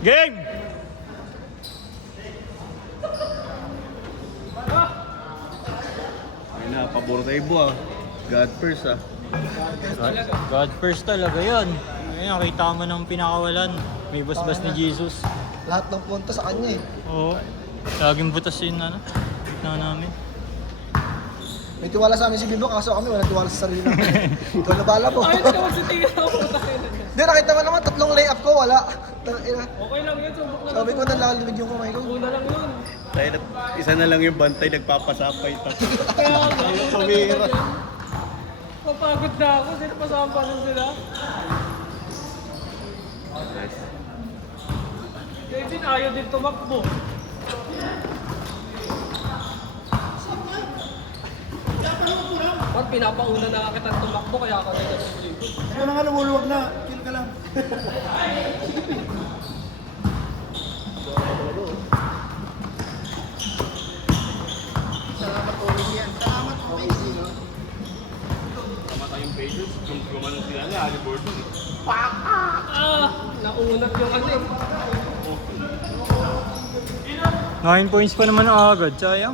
Game! Ay na, pabor tayo Ibo ah. God first ah. God first talaga yun. Ayun, nakita mo ng pinakawalan. May basbas ni Jesus. Lahat ng punta sa kanya eh. Oo. Laging butas yun, ano? Na namin. May tiwala sa amin si Bimbo, kaso kami wala tiwala sa sarili namin. Ikaw na bala po. Ay, hindi naman sa tingin ako. Hindi, nakita mo naman, 3 layup ko, wala. Okay lang yun, subok lang. Sabi ko, nalalimig yung kamay ko. Una lang yun. Tayo, isa na lang yung bantay, nagpapasapay ta. Kaya nga. Pumira. Papagod na ako, sila pasama lang sila. Nice. Kevin, ayaw din tumakbo. Ba't pinapauna na kita tumakbo kaya ako dito sa dito? Ikaw na nga lumuluwag na, kill ka lang. Salamat po rin yan. Salamat po rin yan. Tama tayong pages, kung gumanon sila na, Ali Gordon. Naunat yung ano eh. 9 points pa naman agad, sayang.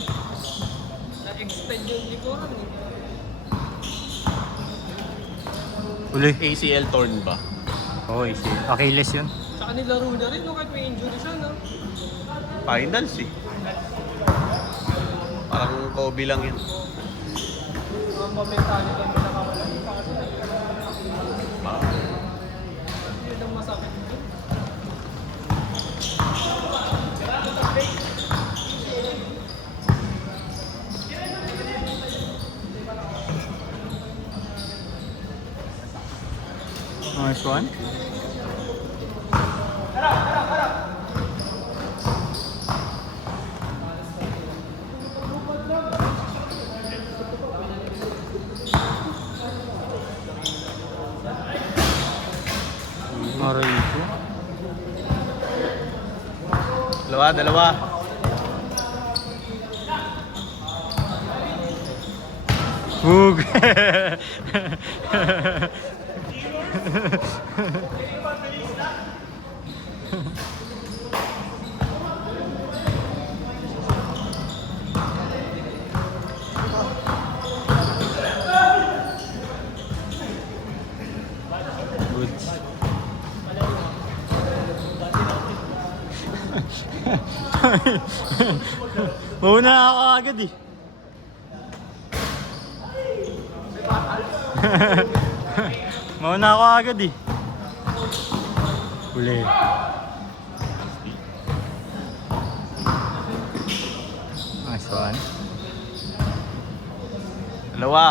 Na-extend yung likuran eh. Uli. ACL torn ba? Oo, easy. Achilles yun. Tsaka nilaro na rin, no? Kahit may injury siya, no? Finals eh. Parang Kobe lang yun. Ang momentality ang pinakawalan. Yun ang masakit dito. Nice one. Aray ko. Dalawa. Hug. Good. Mauna ako agad eh. Mauna ako agad eh. Huli. Nice one. Dalawa.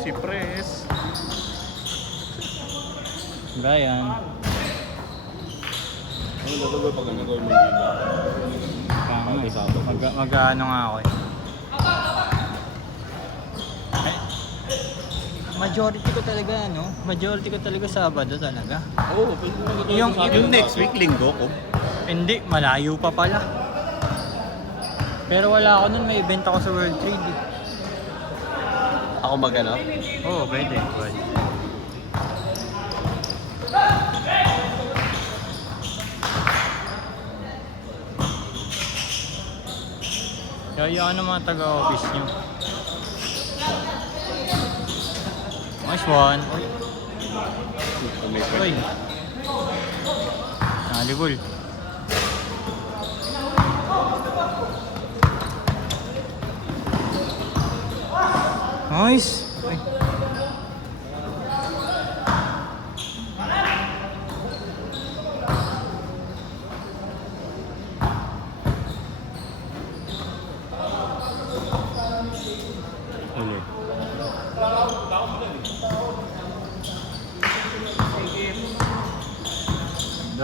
Si Pres. Brian. Ano nagagawin pag nagawin mo yung Mag-ano nga ako eh. Ay, majority ko talaga Sabado talaga. Oo, Yung next week, linggo ko. Hindi, malayo pa pala. Pero wala ako nun, may event ako sa World Trade eh. Ako magano? Oo, pwede. Kaya ano mga taga-office nyo. Nice one. Uy. Nalibol. Nice. Uy. Ulit.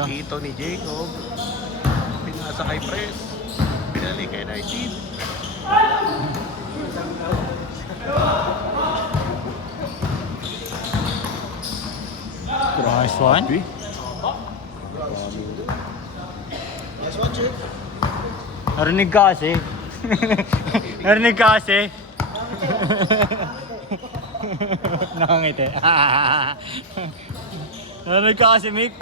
Ito ni Jacob. Pinasa kay Pres. Pinali kay 19. Nice one. Nice one, Chief. Narinig ka kasi. Narinig ka kasi. Nakangiti. Narinig ka kasi, Mick.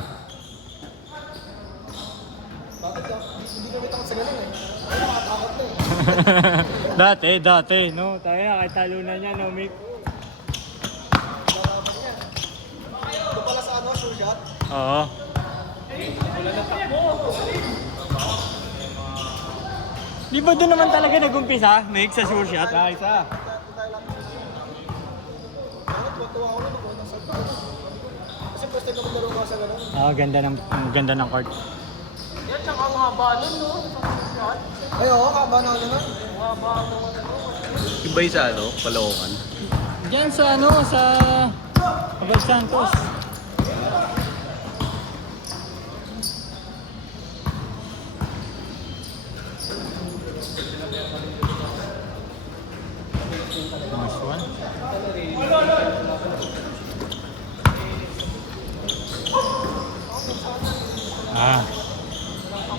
Bakit ka? Hindi kami takot sa ganun eh. Ay, nakatakot na eh. Dati, no? Tayo na, kahit talunan niya, no, Mick? Lalaban yan. Ito pala sa ano, sure shot. Oo. Di ba doon naman talaga nag-umpisa, Mick, sa sure shot? Isa. Bakit? Tuwa ako na nakuha sa ganun. Kasi first time naman laro ko sa ganun. Ah, ganda ng court. Yan, tsaka ang haba nun, no? Shot. Ay, oo, kaba na ako naman. Haba naman, ano? Iba yung sa ano, Caloocan. Diyan sa sa Abad Santos. Nice one.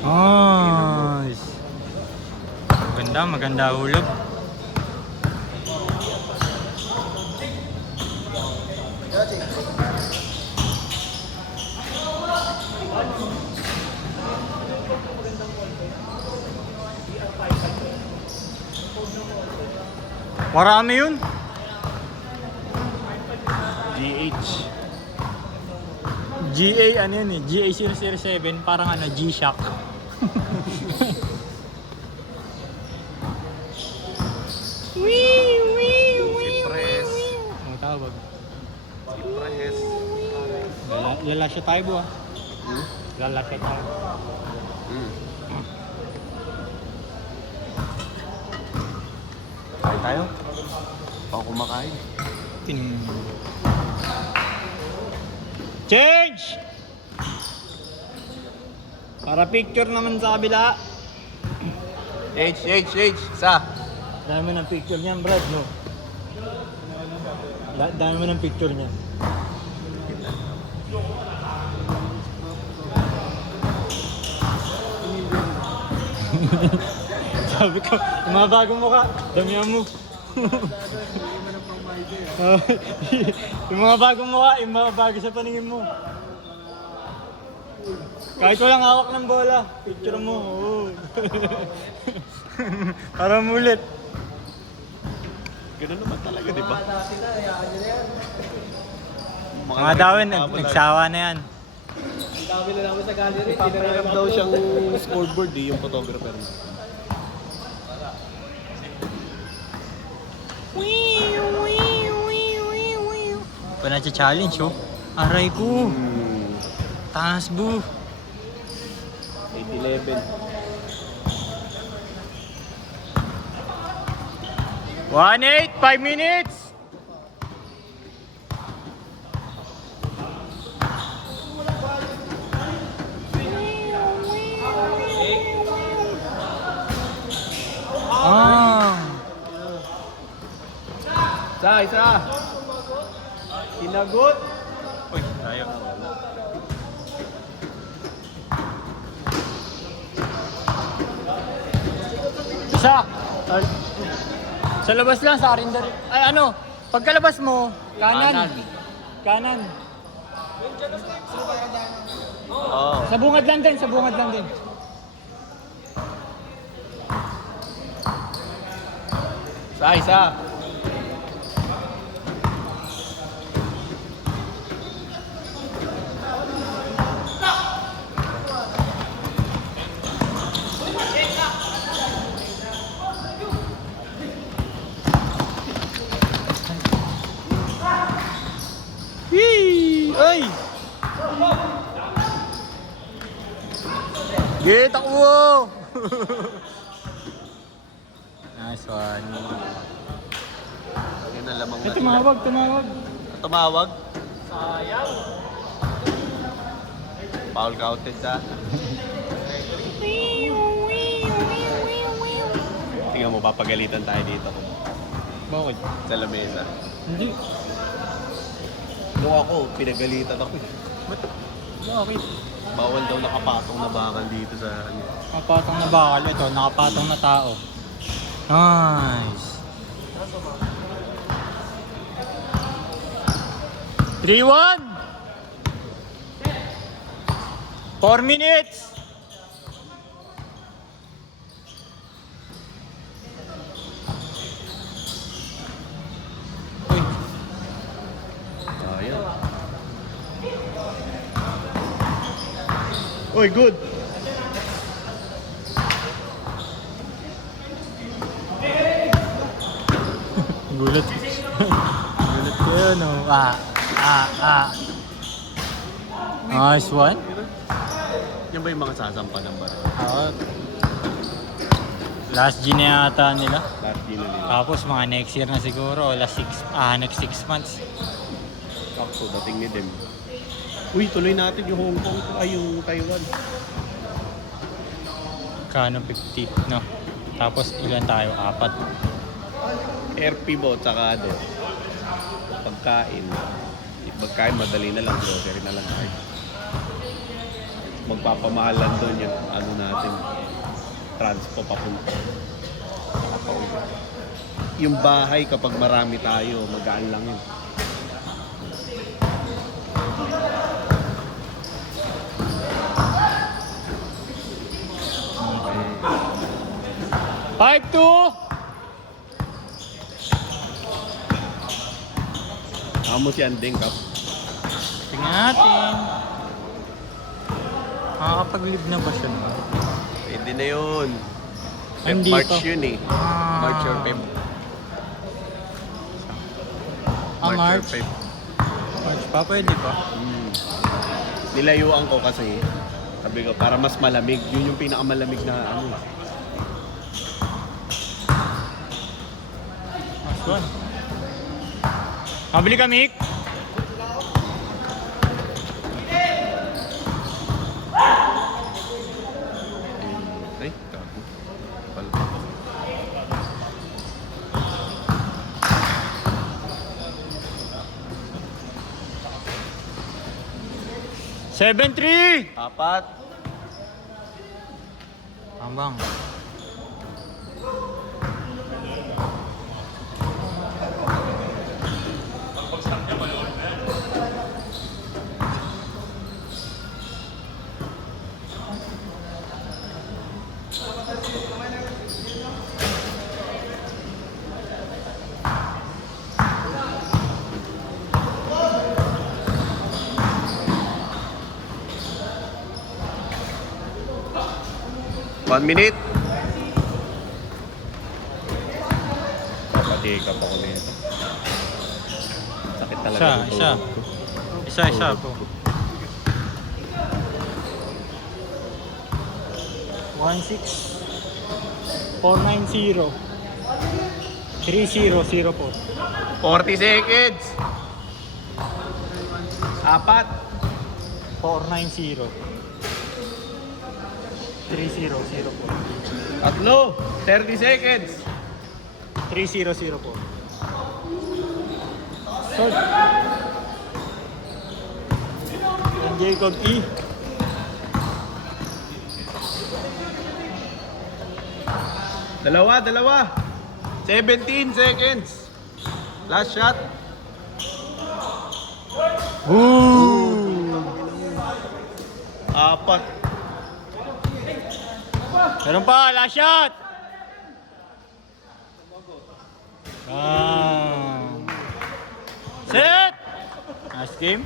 Nice. Maganda hulog. Grabe. Marami yun. GH. GA ano yun eh, GA 007, parang ano, G-Shock. Si Press. Ano tawag? Si Press. Lalasya tayo bu ah. Lalasya tayo. Kain tayo? Ako kumakain. Change! Para picture naman sa kabila. H. Isa. Dami mo ng picture niyan, Brad, no? Dami mo ng picture niyan. Sabi ko, yung mga bagong mukha, damihan mo. Yung mga bagong mukha, yung mga bago sa paningin mo. Kahit walang hawak ng bola, picture mo. Oo. Para mulit. Ganun naman talaga, di ba? Mga dawin, nagsawa na yan. Ang dami na namin sa gallery. Ipapahiram daw siyang scoreboard yung photographer niya. Pa na-challenge oh. Aray ko. Taas bu. 8-11. 1-8, 5 minutes. Isa. Kinagot. Uy, tayo. Isa. Sa labas lang, sa arindar. Ay ano, pagkalabas mo, kanan. Kanan. Oo. Sa bungad lang din, sa bungad lang din. Isa. Ay! Git, takbo! Nice one. Yan ang lamang Ay, tumawag. Tumawag? Sayang. Foul counted sa. Tingnan mo, papagalitan tayo dito. Bakit? Sa lamesa. Hindi. Nung ako, pinagalitan ako. Bakit? Bawal daw nakapatong na bakal dito sa ano. Nakapatong na bakal. Ito, nakapatong na tao. Nice. 3-1. 4 minutes. Uy, Ayan. Uy, good. gulat. Gulat ko yun, oh. Nice one. Yan ba yung mga sasampa ng baril? Last G na yata nila. Lahat din na nila. Tapos mga next year na siguro. Next 6 months. Sakto, dating ni Dem. Uy, tuloy natin yung Hong Kong. Ay, yung Taiwan. Kano 50, no? Tapos ilan tayo? 4. RP tsaka ano, pagkain. Pagkain, madali na lang. Grocery na lang tayo. Magpapamahal lang doon yung ano natin. Transpo papunta. Saka pauwi. Yung bahay, kapag marami tayo, magaan lang yun. Okay. 5-2! Amo si Andeng Kap. Tingnan natin. Makakapag-live na ba siya? Pwede na yun. Hindi March pa. yun eh. Ah. March or Feb. March? or Feb. March pa, pwede pa. Nilayuan ko kasi. Sabi ko, para mas malamig. Yun yung pinakamalamig na ano. Nice one. Mabili ka, Mick? Ay, gago. Pal. Seven, 3! Apat. Ambang. One minute. Papatikap ako nito. Sakit talaga. ng Isa. tuhod ko. Isa po. 1-6 490 3004 40 seconds. Apat. 490 3004 Tatlo. 30 seconds. 3004 Sod and Jacob E. Dalawa. 17 seconds. Last shot. Woo! Apat. Meron pa, last shot! Set! Last game.